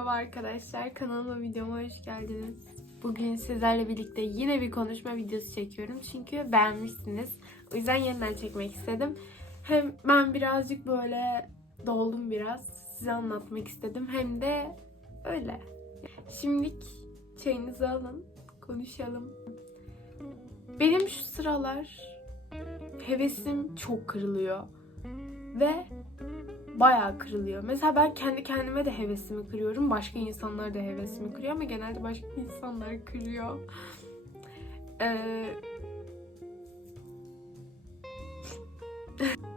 Merhaba arkadaşlar, kanalıma videoma hoş geldiniz. Bugün sizlerle birlikte yine bir konuşma videosu çekiyorum çünkü beğenmişsiniz. O yüzden yeniden çekmek istedim. Hem ben birazcık böyle doldum biraz, size anlatmak istedim. Hem de öyle. Şimdilik çayınızı alın, konuşalım. Benim şu sıralar hevesim çok kırılıyor. Ve bayağı kırılıyor. Mesela ben kendi kendime de hevesimi kırıyorum. Başka insanlar da hevesimi kırıyor ama genelde başka insanlar kırıyor. Ee...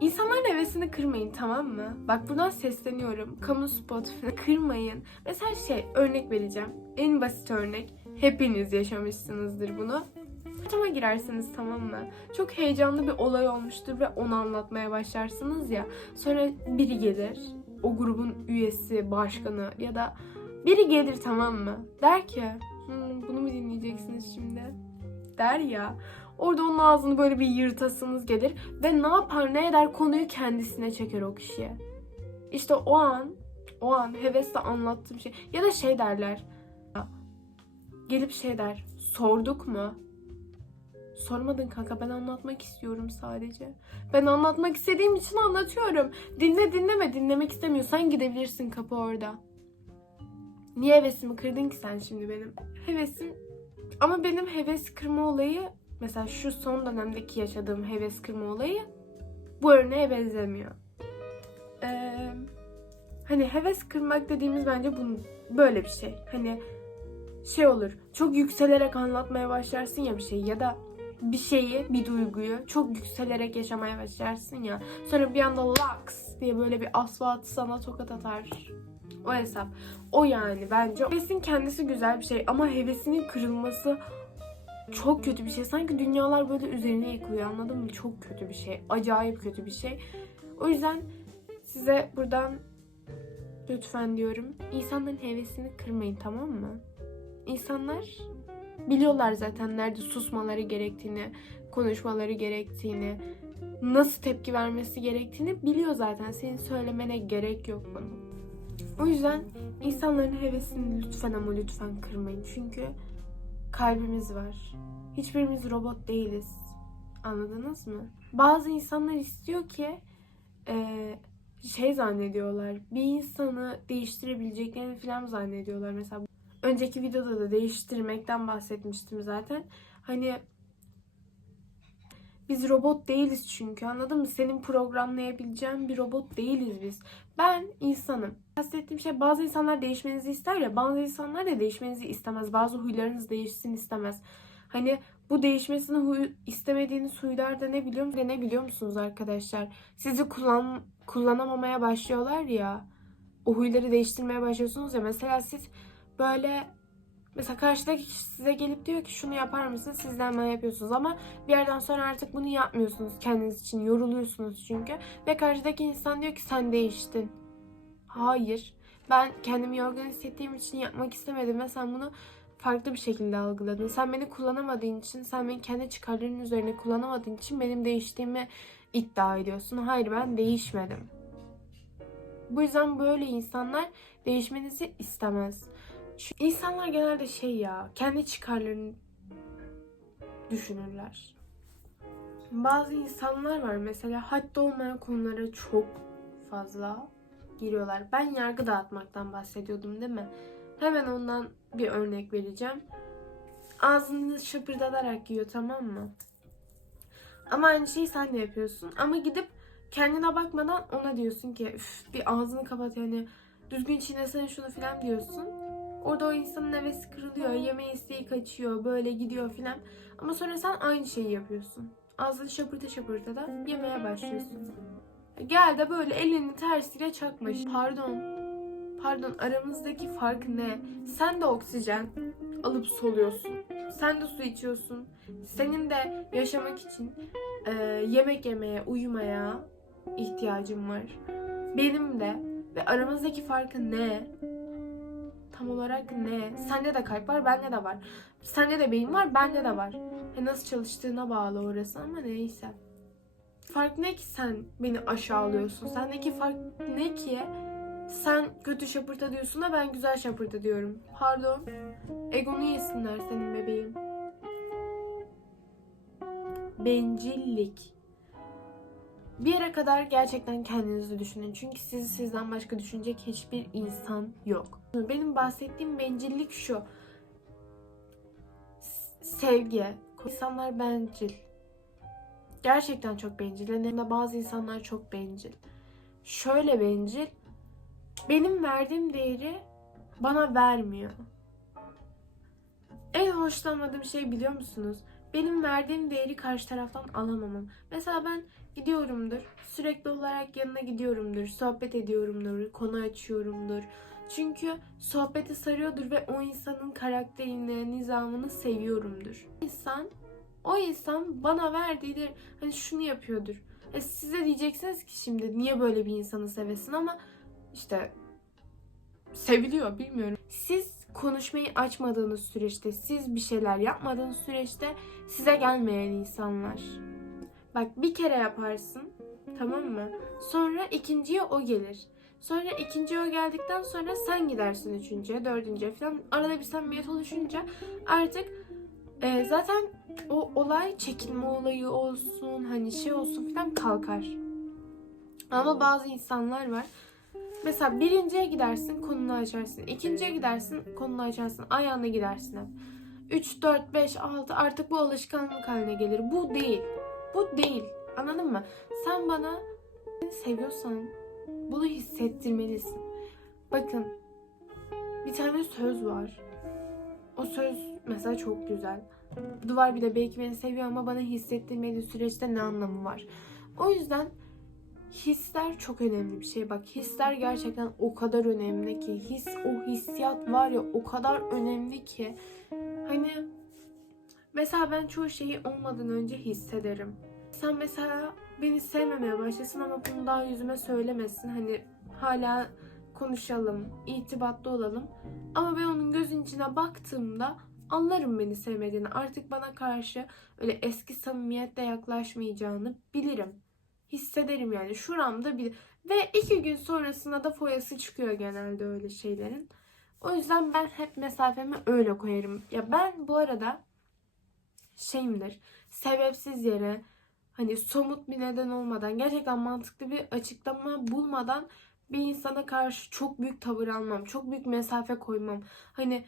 İnsanların hevesini kırmayın tamam mı? Bak buradan sesleniyorum. Kamu spot falan kırmayın. Mesela şey örnek vereceğim. En basit örnek. Hepiniz yaşamışsınızdır bunu. Ortama girersiniz tamam mı? Çok heyecanlı bir olay olmuştur ve onu anlatmaya başlarsınız ya. Sonra biri gelir. O grubun üyesi, başkanı ya da biri gelir tamam mı? Der ki "Hmm, bunu mu dinleyeceksiniz şimdi? Der ya. Orada onun ağzını böyle bir yırtasınız gelir ve ne yapar ne eder konuyu kendisine çeker o kişiye. İşte o an o an hevesle anlattığım şey ya da şey derler. Gelip şey der. Sorduk mu? Sormadın kanka ben anlatmak istiyorum sadece. Ben anlatmak istediğim için anlatıyorum. Dinle dinleme dinlemek istemiyorsan gidebilirsin kapı orada. Niye hevesimi kırdın ki sen şimdi benim? Hevesim ama benim heves kırma olayı mesela şu son dönemdeki yaşadığım heves kırma olayı bu örneğe benzemiyor. Ee, hani heves kırmak dediğimiz bence bunun böyle bir şey. Hani şey olur. Çok yükselerek anlatmaya başlarsın ya bir şey ya da bir şeyi, bir duyguyu çok yükselerek yaşamaya başlarsın ya. Sonra bir anda laks diye böyle bir asfalt sana tokat atar. O hesap. O yani bence. Hevesin kendisi güzel bir şey ama hevesinin kırılması çok kötü bir şey. Sanki dünyalar böyle üzerine yıkılıyor anladın mı? Çok kötü bir şey. Acayip kötü bir şey. O yüzden size buradan lütfen diyorum. İnsanların hevesini kırmayın tamam mı? İnsanlar biliyorlar zaten nerede susmaları gerektiğini, konuşmaları gerektiğini, nasıl tepki vermesi gerektiğini biliyor zaten. Senin söylemene gerek yok bunu. O yüzden insanların hevesini lütfen ama lütfen kırmayın. Çünkü kalbimiz var. Hiçbirimiz robot değiliz. Anladınız mı? Bazı insanlar istiyor ki eee, şey zannediyorlar. Bir insanı değiştirebileceklerini falan zannediyorlar. Mesela önceki videoda da değiştirmekten bahsetmiştim zaten. Hani biz robot değiliz çünkü anladın mı? Senin programlayabileceğin bir robot değiliz biz. Ben insanım. Kastettiğim şey bazı insanlar değişmenizi ister ya bazı insanlar da değişmenizi istemez. Bazı huylarınız değişsin istemez. Hani bu değişmesini huy, istemediğiniz huylar da ne biliyor musunuz? Ne biliyor musunuz arkadaşlar? Sizi kullan, kullanamamaya başlıyorlar ya. O huyları değiştirmeye başlıyorsunuz ya. Mesela siz böyle mesela karşıdaki kişi size gelip diyor ki şunu yapar mısın? Siz de hemen yapıyorsunuz ama bir yerden sonra artık bunu yapmıyorsunuz kendiniz için. Yoruluyorsunuz çünkü. Ve karşıdaki insan diyor ki sen değiştin. Hayır. Ben kendimi yorgun hissettiğim için yapmak istemedim ve sen bunu farklı bir şekilde algıladın. Sen beni kullanamadığın için, sen beni kendi çıkarların üzerine kullanamadığın için benim değiştiğimi iddia ediyorsun. Hayır ben değişmedim. Bu yüzden böyle insanlar değişmenizi istemez. İnsanlar genelde şey ya, kendi çıkarlarını düşünürler. Bazı insanlar var mesela haddi olmayan konulara çok fazla giriyorlar. Ben yargı dağıtmaktan bahsediyordum değil mi? Hemen ondan bir örnek vereceğim. Ağzını şıpırdatarak yiyor tamam mı? Ama aynı şeyi sen de yapıyorsun. Ama gidip kendine bakmadan ona diyorsun ki bir ağzını kapat yani düzgün çiğnesene şunu filan diyorsun. Orada o insanın hevesi kırılıyor, yeme isteği kaçıyor, böyle gidiyor filan. Ama sonra sen aynı şeyi yapıyorsun. Ağzını şapırta şapırta da yemeye başlıyorsun. Gel de böyle elini tersiyle çakmış. Pardon. Pardon aramızdaki fark ne? Sen de oksijen alıp soluyorsun. Sen de su içiyorsun. Senin de yaşamak için e, yemek yemeye, uyumaya ihtiyacım var. Benim de. Ve aramızdaki farkı ne? Tam olarak ne? Sende de kalp var, bende de var. Sende de beyin var, bende de var. E nasıl çalıştığına bağlı orası ama neyse. Fark ne ki sen beni aşağılıyorsun? Sendeki fark ne ki Sen kötü şapırta diyorsun da ben güzel şapırta diyorum. Pardon. Egonu yesinler senin bebeğim. Bencillik. Bir yere kadar gerçekten kendinizi düşünün. Çünkü sizi sizden başka düşünecek hiçbir insan yok. Benim bahsettiğim bencillik şu. Sevgi. İnsanlar bencil. Gerçekten çok bencil. Yani bazı insanlar çok bencil. Şöyle bencil. Benim verdiğim değeri bana vermiyor. En hoşlanmadığım şey biliyor musunuz? Benim verdiğim değeri karşı taraftan alamamam. Mesela ben gidiyorumdur. Sürekli olarak yanına gidiyorumdur. Sohbet ediyorumdur. Konu açıyorumdur. Çünkü sohbeti sarıyordur ve o insanın karakterini, nizamını seviyorumdur. İnsan, o insan bana verdiği de hani şunu yapıyordur. E size diyeceksiniz ki şimdi niye böyle bir insanı sevesin ama işte seviliyor bilmiyorum. Siz konuşmayı açmadığınız süreçte, siz bir şeyler yapmadığınız süreçte size gelmeyen insanlar. Bak bir kere yaparsın tamam mı? Sonra ikinciye o gelir. Sonra ikinciye o geldikten sonra sen gidersin üçüncüye, dördüncüye falan. Arada bir samimiyet oluşunca artık e, zaten o olay çekilme olayı olsun hani şey olsun falan kalkar. Ama bazı insanlar var. Mesela birinciye gidersin konunu açarsın. ikinciye gidersin konunu açarsın. Ayağına gidersin hep. 3, 4, 5, 6 artık bu alışkanlık haline gelir. Bu değil. Bu değil. Anladın mı? Sen bana seviyorsan bunu hissettirmelisin. Bakın bir tane söz var. O söz mesela çok güzel. Duvar bile belki beni seviyor ama bana hissettirmediği süreçte ne anlamı var? O yüzden hisler çok önemli bir şey. Bak hisler gerçekten o kadar önemli ki. His, o hissiyat var ya o kadar önemli ki. Hani mesela ben çoğu şeyi olmadan önce hissederim. Sen mesela beni sevmemeye başlasın ama bunu daha yüzüme söylemesin. Hani hala konuşalım, irtibatlı olalım. Ama ben onun gözün içine baktığımda anlarım beni sevmediğini. Artık bana karşı öyle eski samimiyetle yaklaşmayacağını bilirim. Hissederim yani. Şuramda bir ve iki gün sonrasında da foyası çıkıyor genelde öyle şeylerin. O yüzden ben hep mesafemi öyle koyarım. Ya ben bu arada şeyimdir. Sebepsiz yere hani somut bir neden olmadan gerçekten mantıklı bir açıklama bulmadan bir insana karşı çok büyük tavır almam. Çok büyük mesafe koymam. Hani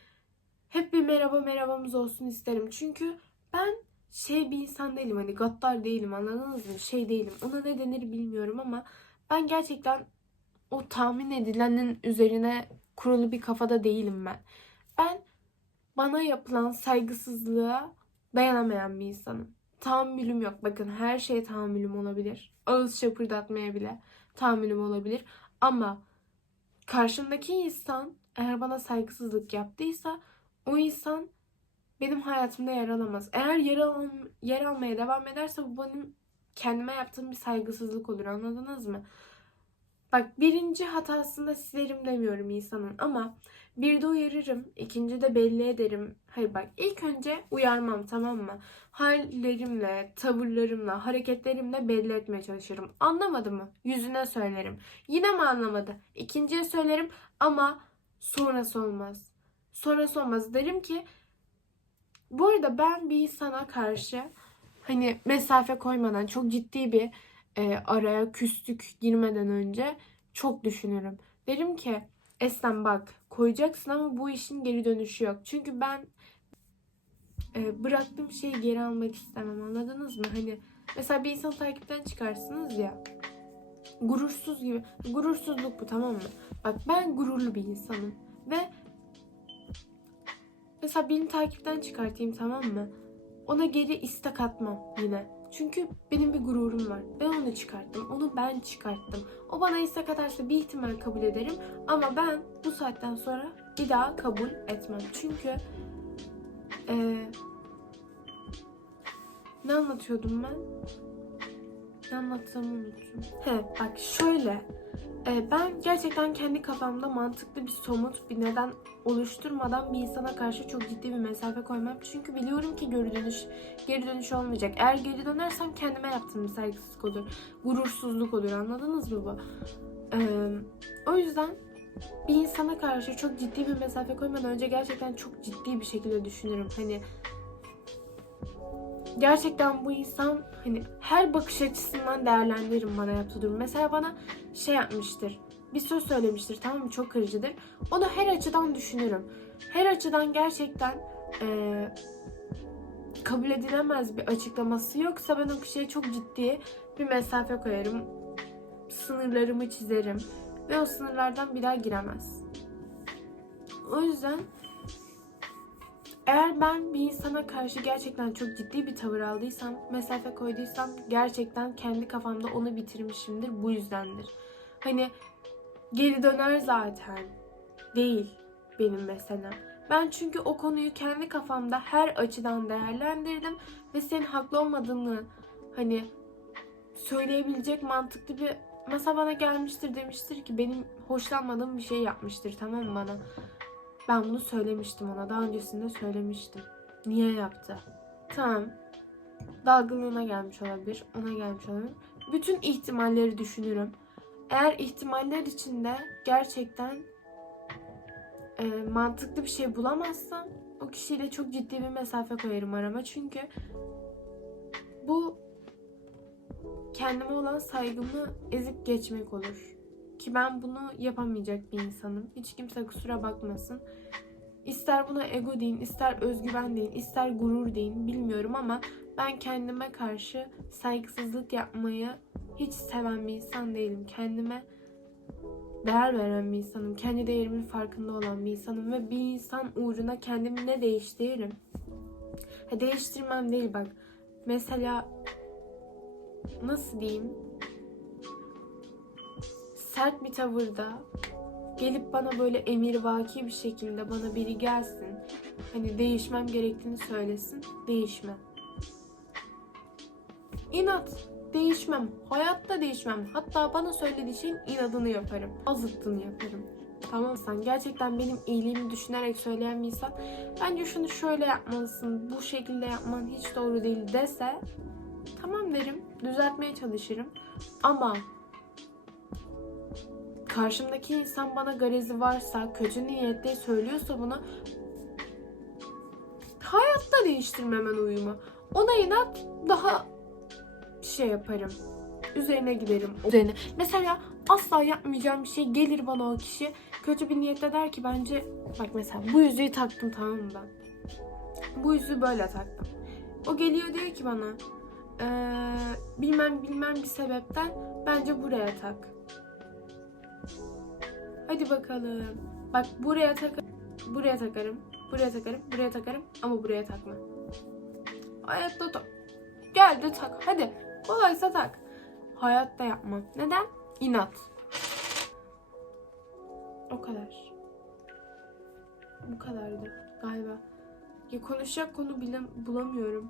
hep bir merhaba merhabamız olsun isterim. Çünkü ben şey bir insan değilim. Hani gaddar değilim anladınız mı? Şey değilim. Ona ne denir bilmiyorum ama ben gerçekten o tahmin edilenin üzerine kurulu bir kafada değilim ben. Ben bana yapılan saygısızlığa dayanamayan bir insanım. Tahammülüm yok. Bakın her şeye tahammülüm olabilir. Ağız şapırdatmaya bile tahammülüm olabilir. Ama karşımdaki insan eğer bana saygısızlık yaptıysa o insan benim hayatımda yer alamaz. Eğer yer, al yer almaya devam ederse bu benim kendime yaptığım bir saygısızlık olur anladınız mı? Bak birinci hatasında silerim demiyorum insanın ama bir de uyarırım, ikinci de belli ederim. Hayır bak ilk önce uyarmam tamam mı? Hallerimle, tavırlarımla, hareketlerimle belli etmeye çalışırım. Anlamadı mı? Yüzüne söylerim. Yine mi anlamadı? İkinciye söylerim ama sonrası olmaz. Sonrası olmaz. Derim ki bu arada ben bir insana karşı hani mesafe koymadan çok ciddi bir e, araya küslük girmeden önce çok düşünürüm. Derim ki Eslem bak koyacaksın ama bu işin geri dönüşü yok. Çünkü ben e, bıraktığım şeyi geri almak istemem anladınız mı? Hani mesela bir insanı takipten çıkarsınız ya gurursuz gibi. Gurursuzluk bu tamam mı? Bak ben gururlu bir insanım ve mesela birini takipten çıkartayım tamam mı? Ona geri istek atmam yine. Çünkü benim bir gururum var. Ben onu çıkarttım. Onu ben çıkarttım. O bana istek atarsa bir ihtimal kabul ederim. Ama ben bu saatten sonra bir daha kabul etmem. Çünkü eee, ne anlatıyordum ben? Ne anlattığımı unuttum. He bak şöyle. Ee, ben gerçekten kendi kafamda mantıklı bir somut bir neden oluşturmadan bir insana karşı çok ciddi bir mesafe koymam. Çünkü biliyorum ki geri dönüş, geri dönüş olmayacak. Eğer geri dönersem kendime yaptığım saygısızlık olur. Gurursuzluk olur. Anladınız mı bu? Ee, o yüzden bir insana karşı çok ciddi bir mesafe koymadan önce gerçekten çok ciddi bir şekilde düşünürüm. Hani gerçekten bu insan hani her bakış açısından değerlendiririm bana yaptığı durum. Mesela bana şey yapmıştır. Bir söz söylemiştir tamam mı? Çok kırıcıdır. Onu her açıdan düşünürüm. Her açıdan gerçekten eee, kabul edilemez bir açıklaması yoksa ben o kişiye çok ciddi bir mesafe koyarım. Sınırlarımı çizerim. Ve o sınırlardan bir daha giremez. O yüzden eğer ben bir insana karşı gerçekten çok ciddi bir tavır aldıysam, mesafe koyduysam gerçekten kendi kafamda onu bitirmişimdir. Bu yüzdendir. Hani geri döner zaten. Değil benim mesela. Ben çünkü o konuyu kendi kafamda her açıdan değerlendirdim ve senin haklı olmadığını hani söyleyebilecek mantıklı bir mesela bana gelmiştir demiştir ki benim hoşlanmadığım bir şey yapmıştır tamam mı bana. Ben bunu söylemiştim ona. Daha öncesinde söylemiştim. Niye yaptı? Tamam. Dalgınlığına gelmiş olabilir. Ona gelmiş olabilir. Bütün ihtimalleri düşünürüm. Eğer ihtimaller içinde gerçekten e, mantıklı bir şey bulamazsam o kişiyle çok ciddi bir mesafe koyarım arama. Çünkü bu kendime olan saygımı ezip geçmek olur. Ki ben bunu yapamayacak bir insanım. Hiç kimse kusura bakmasın. İster buna ego deyin, ister özgüven deyin, ister gurur deyin bilmiyorum ama ben kendime karşı saygısızlık yapmayı hiç seven bir insan değilim. Kendime değer veren bir insanım. Kendi değerimin farkında olan bir insanım ve bir insan uğruna kendimi ne değiştiririm? Ha, değiştirmem değil bak. Mesela nasıl diyeyim? Sert bir tavırda gelip bana böyle emirvaki bir şekilde bana biri gelsin. Hani değişmem gerektiğini söylesin. Değişmem. İnat. Değişmem. Hayatta değişmem. Hatta bana söylediği şeyin inadını yaparım. Azıttığını yaparım. Tamam sen gerçekten benim iyiliğimi düşünerek söyleyen bir insan bence şunu şöyle yapmalısın, bu şekilde yapman hiç doğru değil dese tamam derim, düzeltmeye çalışırım. Ama karşımdaki insan bana garezi varsa, kötü niyetle söylüyorsa bunu hayatta değiştirmem ben uyumu. Ona inat daha şey yaparım. Üzerine giderim. Üzerine. Mesela asla yapmayacağım bir şey gelir bana o kişi kötü bir niyetle der ki bence bak mesela bu yüzüğü taktım tamam mı ben? Bu yüzüğü böyle taktım. O geliyor diyor ki bana "Ee, bilmem bilmem bir sebepten bence buraya tak. Hadi bakalım. Bak buraya tak buraya takarım. Buraya takarım. Buraya takarım ama buraya takma. Hayatta tak. Gel de tak. Hadi. Kolaysa tak. Hayatta yapmam. Neden? İnat. O kadar. Bu kadardı galiba. Ya konuşacak konu bile bulamıyorum.